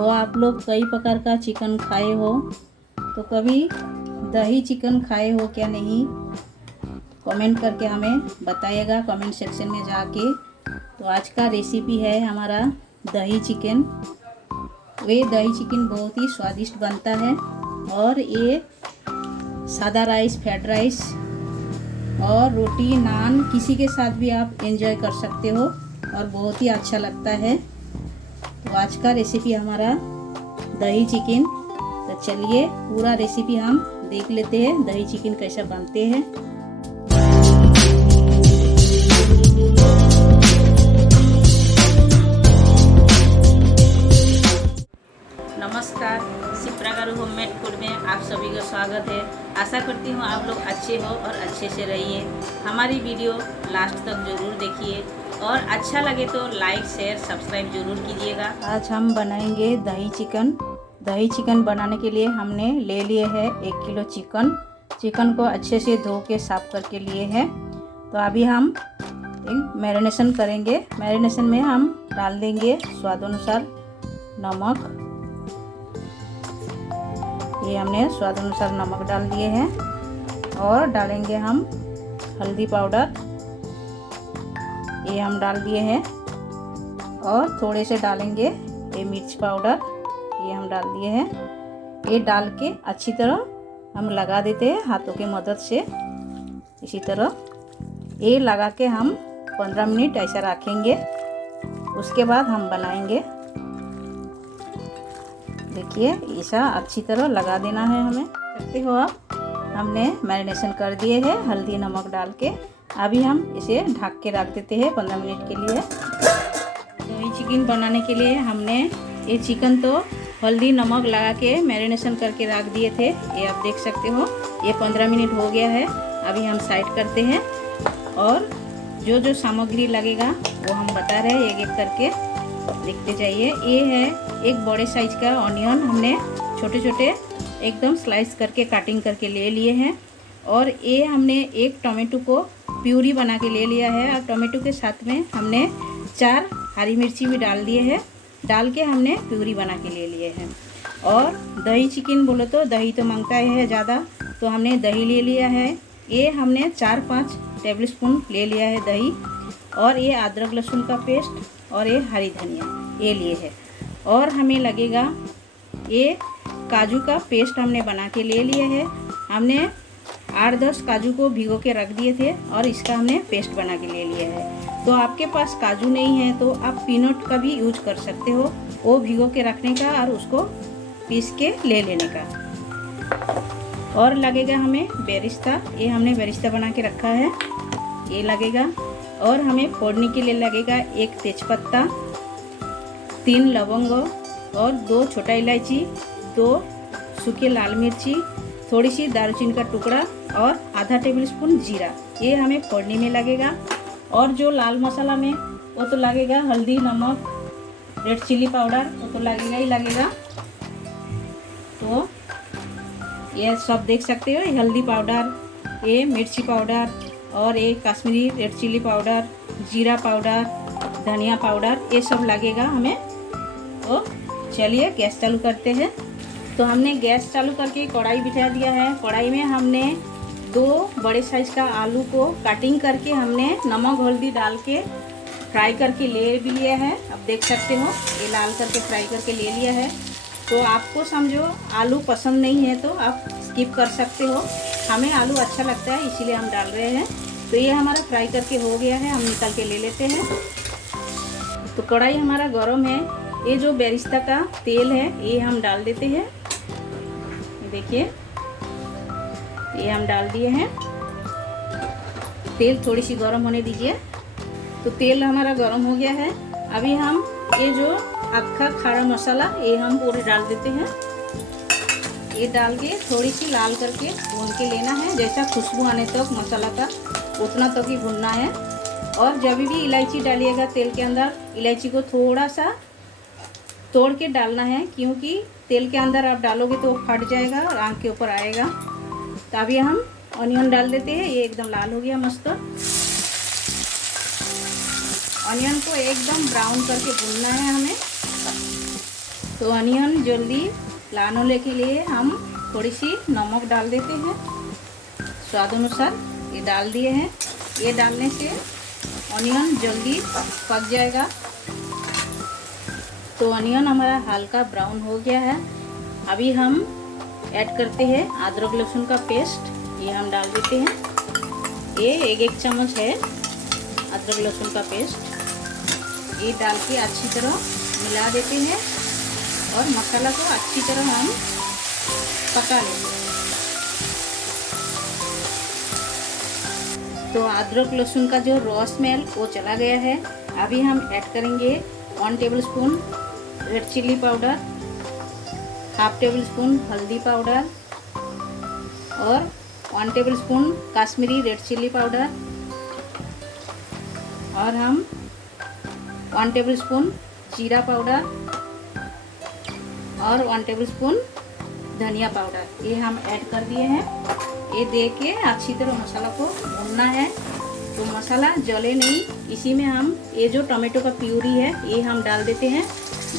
तो आप लोग कई प्रकार का चिकन खाए हो, तो कभी दही चिकन खाए हो क्या नहीं, कमेंट करके हमें बताइएगा कमेंट सेक्शन में जाके। तो आज का रेसिपी है हमारा दही चिकन। वे दही चिकन बहुत ही स्वादिष्ट बनता है और ये सादा राइस, फ्राइड राइस और रोटी, नान किसी के साथ भी आप एंजॉय कर सकते हो और बहुत ही अच्छा लगता है। तो आज का रेसिपी हमारा दही चिकन। तो चलिए पूरा रेसिपी हम देख लेते हैं दही चिकन कैसा बनते हैं। नमस्कार, शिप्रा गारू होममेड फूड में आप सभी का स्वागत है। आशा करती हूँ आप लोग अच्छे हो और अच्छे से रहिए। हमारी वीडियो लास्ट तक ज़रूर देखिए और अच्छा लगे तो लाइक, शेयर, सब्सक्राइब जरूर कीजिएगा। आज हम बनाएंगे दही चिकन। दही चिकन बनाने के लिए हमने ले लिए है 1 किलो चिकन। चिकन को अच्छे से धो के साफ करके लिए हैं। तो अभी हम मैरिनेशन करेंगे। मैरिनेशन में हम डाल देंगे स्वाद अनुसार नमक। ये हमने स्वाद अनुसार नमक डाल दिए हैं और डालेंगे हम हल्दी पाउडर, ये हम डाल दिए हैं और थोड़े से डालेंगे ये मिर्च पाउडर, ये हम डाल दिए हैं। ये डाल के अच्छी तरह हम लगा देते हैं हाथों की मदद से। इसी तरह ये लगा के हम 15 मिनट ऐसा रखेंगे। उसके बाद हम बनाएंगे। देखिए ऐसा अच्छी तरह लगा देना है हमें। देखते हो आप, हमने मैरिनेशन कर दिए हैं हल्दी नमक डाल के। अभी हम इसे ढक के रख देते हैं 15 मिनट के लिए। दही चिकन बनाने के लिए हमने ये चिकन तो हल्दी नमक लगा के मैरिनेशन करके रख दिए थे। ये आप देख सकते हो, ये 15 मिनट हो गया है। अभी हम साइड करते हैं और जो जो सामग्री लगेगा वो हम बता रहे हैं एक एक करके, देखते जाइए। ये है एक बड़े साइज का ऑनियन, हमने छोटे छोटे एकदम स्लाइस करके कटिंग करके ले लिए हैं। और ये हमने एक टोमेटो को प्यूरी बना के ले लिया है और टोमेटो के साथ में हमने 4 हरी मिर्ची भी डाल दिए हैं। डाल के हमने प्यूरी बना के ले लिए हैं। और दही चिकन बोलो तो दही तो मांगता है ज़्यादा, तो हमने दही ले लिया है। ये हमने 4-5 टेबल स्पून ले लिया है दही। और ये अदरक लहसुन का पेस्ट और ये हरी धनिया ये लिए है। और हमें लगेगा ये काजू का पेस्ट हमने बना के ले लिया है। हमने 8-10 काजू को भिगो के रख दिए थे और इसका हमने पेस्ट बना के ले लिया है। तो आपके पास काजू नहीं है तो आप पीनट का भी यूज कर सकते हो, वो भिगो के रखने का और उसको पीस के ले लेने का। और लगेगा हमें बेरिस्ता, ये हमने बेरिस्ता बना के रखा है, ये लगेगा। और हमें फोड़ने के लिए लगेगा 1 तेजपत्ता, 3 लवंग और 2 छोटा इलायची, 2 सूखे लाल मिर्ची, थोड़ी सी दालचीनी का टुकड़ा और आधा टेबल स्पून जीरा, ये हमें फोड़ने में लगेगा। और जो लाल मसाला में वो तो लगेगा हल्दी, नमक, रेड चिली पाउडर, वो तो लगेगा ही लगेगा। तो ये सब देख सकते हो, हल्दी पाउडर, ये मिर्ची पाउडर और एक कश्मीरी रेड चिली पाउडर, जीरा पाउडर, धनिया पाउडर, ये सब लगेगा हमें। तो चलिए गैस चालू करते हैं। तो हमने गैस चालू करके कढ़ाई बिठा दिया है। कढ़ाई में हमने 2 बड़े साइज का आलू को कटिंग करके हमने नमक हल्दी डाल के फ्राई करके ले भी लिया है। अब देख सकते हो ये लाल करके फ्राई करके ले लिया है। तो आपको समझो आलू पसंद नहीं है तो आप स्किप कर सकते हो। हमें आलू अच्छा लगता है इसीलिए हम डाल रहे हैं। तो ये हमारा फ्राई करके हो गया है, हम निकाल के ले लेते हैं। तो कढ़ाई हमारा गरम है। ये जो बेरिस्ता का तेल है ये हम डाल देते हैं। देखिए ये हम डाल दिए हैं। तेल थोड़ी सी गरम होने दीजिए। तो तेल हमारा गरम हो गया है। अभी हम ये जो अक्खा खड़ा मसाला ये हम पूरे डाल देते हैं। ये डाल के थोड़ी सी लाल करके भून के लेना है, जैसा खुशबू आने तक मसाला का उतना तक ही भूनना है। और जब भी इलायची डालिएगा तेल के अंदर, इलायची को थोड़ा सा तोड़ के डालना है, क्योंकि तेल के अंदर आप डालोगे तो फट जाएगा और आँख के ऊपर आएगा। तो अभी हम ऑनियन डाल देते हैं। ये एकदम लाल हो गया मस्त। ऑनियन को एकदम ब्राउन करके भूनना है हमें। तो अनियन जल्दी लाल होने के लिए हम थोड़ी सी नमक डाल देते हैं स्वाद अनुसार। ये डाल दिए हैं। ये डालने से अनियन जल्दी पक जाएगा। तो अनियन हमारा हल्का ब्राउन हो गया है। अभी हम ऐड करते हैं अदरक लहसुन का पेस्ट। ये हम डाल देते हैं। ये एक चम्मच है अदरक लहसुन का पेस्ट। ये डाल के अच्छी तरह मिला देते हैं और मसाला को अच्छी तरह हम पका लेंगे। तो अदरक लहसुन का जो रॉ स्मेल वो चला गया है। अभी हम ऐड करेंगे 1 tablespoon red chilli powder, half table spoon हल्दी पाउडर और 1 tablespoon Kashmiri red chilli powder, और हम 1 टेबलस्पून जीरा पाउडर और 1 टेबलस्पून धनिया पाउडर ये हम ऐड कर दिए हैं। ये दे के अच्छी तरह मसाला को भूनना है। तो मसाला जले नहीं, इसी में हम ये जो टमाटो का प्यूरी है ये हम डाल देते हैं।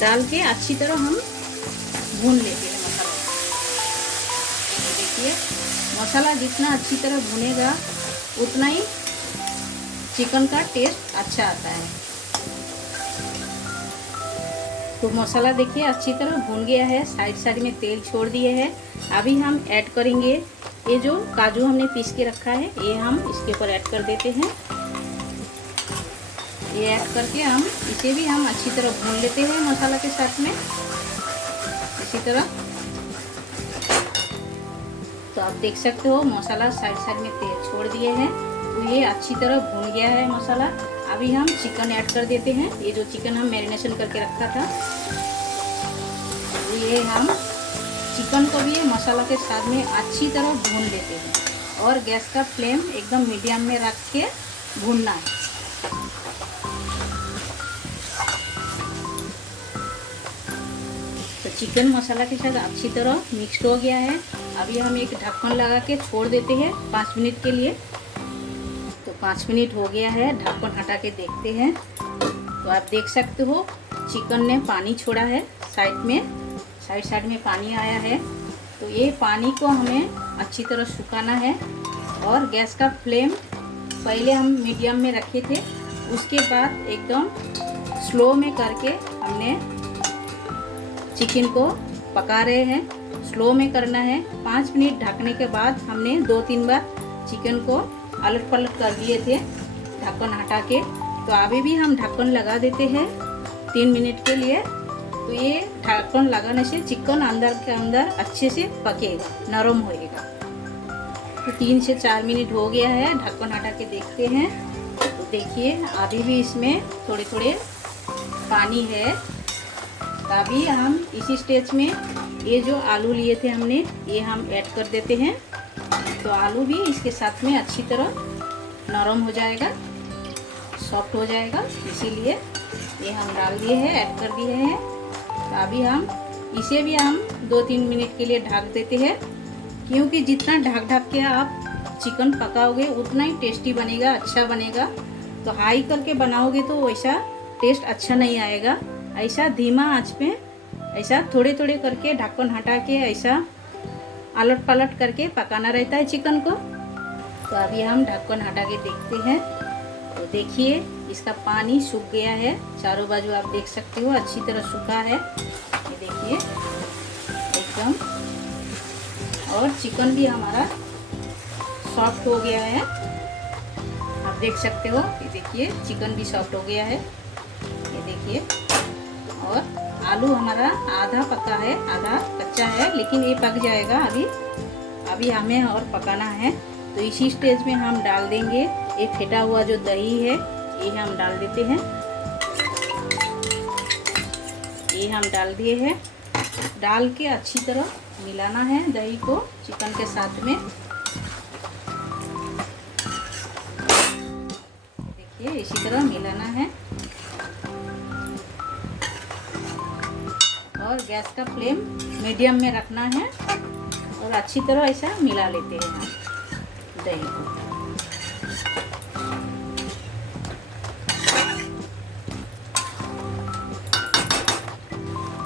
डाल के अच्छी तरह हम भून लेते हैं मसाला। देखिए मसाला जितना अच्छी तरह भुनेगा उतना ही चिकन का टेस्ट अच्छा आता है। तो मसाला देखिए अच्छी तरह भून गया है, साइड में तेल छोड़ दिए हैं। अभी हम ऐड करेंगे ये जो काजू हमने पीस के रखा है ये हम इसके ऊपर ऐड कर देते हैं। ये ऐड करके हम इसे भी हम अच्छी तरह भून लेते हैं मसाला के साथ में इसी तरह। तो आप देख सकते हो मसाला साइड में तेल छोड़ दिए हैं। तो ये अच्छी तरह भून गया है मसाला। अभी हम चिकन ऐड कर देते हैं। ये जो चिकन हम मैरिनेशन करके रखा था ये हम चिकन को भी मसाला के साथ में अच्छी तरह भून लेते हैं और गैस का फ्लेम एकदम मीडियम में रख के भूनना है। तो चिकन मसाला के साथ अच्छी तरह मिक्स हो गया है। अभी हम एक ढक्कन लगा के छोड़ देते हैं 5 मिनट के लिए। तो 5 मिनट हो गया है, ढक्कन हटा के देखते हैं। तो आप देख सकते हो चिकन ने पानी छोड़ा है, साइड में पानी आया है। तो ये पानी को हमें अच्छी तरह सुखाना है और गैस का फ्लेम पहले हम मीडियम में रखे थे, उसके बाद एकदम स्लो में करके हमने चिकन को पका रहे हैं। स्लो में करना है। 5 मिनट ढकने के बाद हमने 2-3 बार चिकन को अलट पलट कर दिए थे ढक्कन हटा के। तो अभी भी हम ढक्कन लगा देते हैं 3 मिनट के लिए। तो ये ढक्कन लगाने से चिकन अंदर के अंदर अच्छे से पकेगा, नरम होएगा। तो 3 से 4 मिनट हो गया है, ढक्कन हटा के देखते हैं। तो देखिए अभी भी इसमें थोड़े थोड़े पानी है। अभी हम इसी स्टेज में ये जो आलू लिए थे हमने ये हम ऐड कर देते हैं। तो आलू भी इसके साथ में अच्छी तरह नरम हो जाएगा, सॉफ्ट हो जाएगा, इसीलिए ये हम डाल दिए हैं, ऐड कर दिए हैं। तो अभी हम इसे भी हम 2-3 मिनट के लिए ढक देते हैं, क्योंकि जितना ढक के आप चिकन पकाओगे उतना ही टेस्टी बनेगा, अच्छा बनेगा। तो हाई करके बनाओगे तो वैसा टेस्ट अच्छा नहीं आएगा। ऐसा धीमा आंच पे ऐसा थोड़े थोड़े करके ढक्कन हटा के ऐसा अलट पलट करके पकाना रहता है चिकन को। तो अभी हम ढक्कन हटा के देखते हैं। तो देखिए इसका पानी सूख गया है, चारों बाजू आप देख सकते हो अच्छी तरह सूखा है। ये देखिए एकदम, और चिकन भी हमारा सॉफ्ट हो गया है, आप देख सकते हो। ये देखिए चिकन भी सॉफ्ट हो गया है, ये देखिए। और आलू हमारा आधा पका है आधा कच्चा है, लेकिन ये पक जाएगा। अभी हमें और पकाना है। तो इसी स्टेज में हम डाल देंगे ये फेटा हुआ जो दही है, ये हम डाल देते हैं। ये हम डाल दिए हैं। डाल के अच्छी तरह मिलाना है दही को चिकन के साथ में। देखिए इसी तरह मिलाना है और गैस का फ्लेम मीडियम में रखना है और अच्छी तरह ऐसा मिला लेते हैं हम दही को।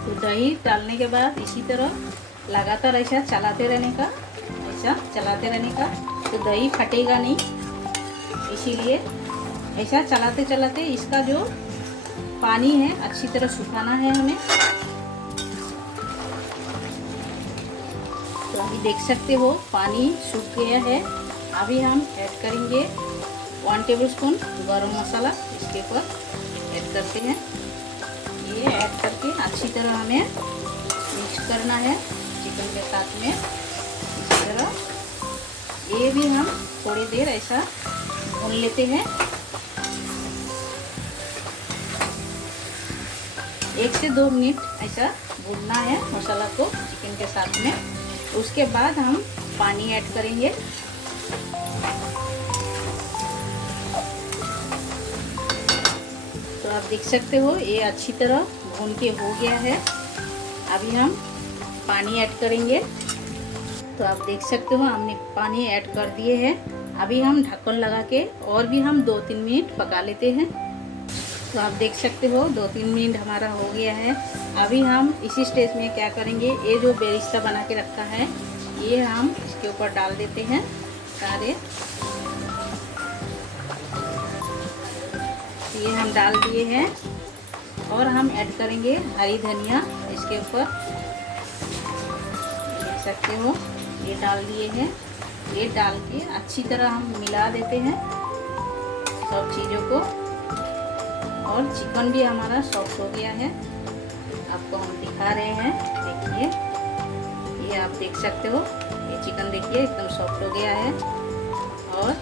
तो दही डालने के बाद इसी तरह लगातार ऐसा चलाते रहने का, तो दही फटेगा नहीं। इसीलिए ऐसा चलाते चलाते इसका जो पानी है अच्छी तरह सुखाना है हमें। तो अभी देख सकते हो पानी सूख गया है। अभी हम ऐड करेंगे 1 टेबलस्पून गरम मसाला, इसके ऊपर ऐड करते हैं। ये ऐड करके अच्छी तरह हमें मिक्स करना है चिकन के साथ में। इस तरह ये भी हम थोड़ी देर ऐसा भून लेते हैं। 1 से 2 मिनट ऐसा भूनना है मसाला को चिकन के साथ में। उसके बाद हम पानी ऐड करेंगे। तो आप देख सकते हो ये अच्छी तरह भून के हो गया है। अभी हम पानी ऐड करेंगे। तो आप देख सकते हो हमने पानी ऐड कर दिए हैं। अभी हम ढक्कन लगा के और भी हम 2-3 मिनट पका लेते हैं। तो आप देख सकते हो 2-3 मिनट हमारा हो गया है। अभी हम इसी स्टेज में क्या करेंगे, ये जो बेरिस्ता बना के रखा है ये हम इसके ऊपर डाल देते हैं सारे। ये हम डाल दिए हैं और हम ऐड करेंगे हरी धनिया इसके ऊपर। देख सकते हो ये डाल दिए हैं। ये डाल के अच्छी तरह हम मिला देते हैं सब चीज़ों को। और चिकन भी हमारा सॉफ्ट हो गया है, आपको हम दिखा रहे हैं। देखिए ये आप देख सकते हो, ये चिकन देखिए एकदम सॉफ्ट हो गया है। और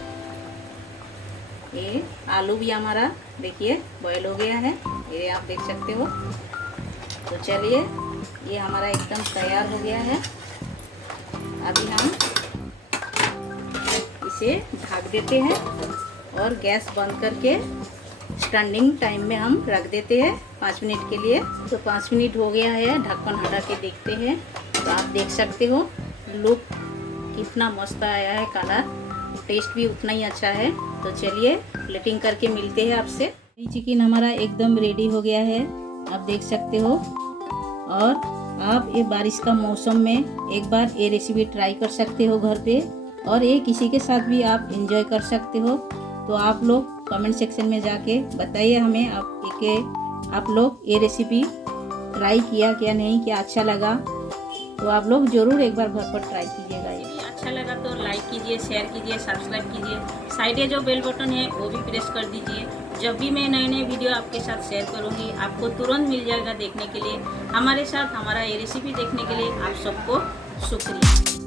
ये आलू भी हमारा देखिए बॉयल हो गया है, ये आप देख सकते हो। तो चलिए ये हमारा एकदम तैयार हो गया है। अभी हम इसे ढक देते हैं और गैस बंद करके स्टैंडिंग टाइम में हम रख देते हैं 5 मिनट के लिए। तो 5 मिनट हो गया है, ढक्कन हटा के देखते हैं। तो आप देख सकते हो लुक कितना मस्त आया है, कलर, टेस्ट भी उतना ही अच्छा है। तो चलिए प्लेटिंग करके मिलते हैं आपसे। चिकन हमारा एकदम रेडी हो गया है, आप देख सकते हो। और आप ये बारिश का मौसम में एक बार ये रेसिपी ट्राई कर सकते हो घर पे, और ये किसी के साथ भी आप एंजॉय कर सकते हो। तो आप लोग कमेंट सेक्शन में जाके बताइए हमें आप लोग ये रेसिपी ट्राई किया क्या नहीं, क्या अच्छा लगा। तो आप लोग ज़रूर एक बार घर पर ट्राई कीजिएगा। ये अच्छा लगा तो लाइक कीजिए, शेयर कीजिए, सब्सक्राइब कीजिए। साइड जो बेल बटन है वो भी प्रेस कर दीजिए। जब भी मैं नए नए वीडियो आपके साथ शेयर करूंगी आपको तुरंत मिल जाएगा देखने के लिए। हमारे साथ हमारा ये रेसिपी देखने के लिए आप सबको शुक्रिया।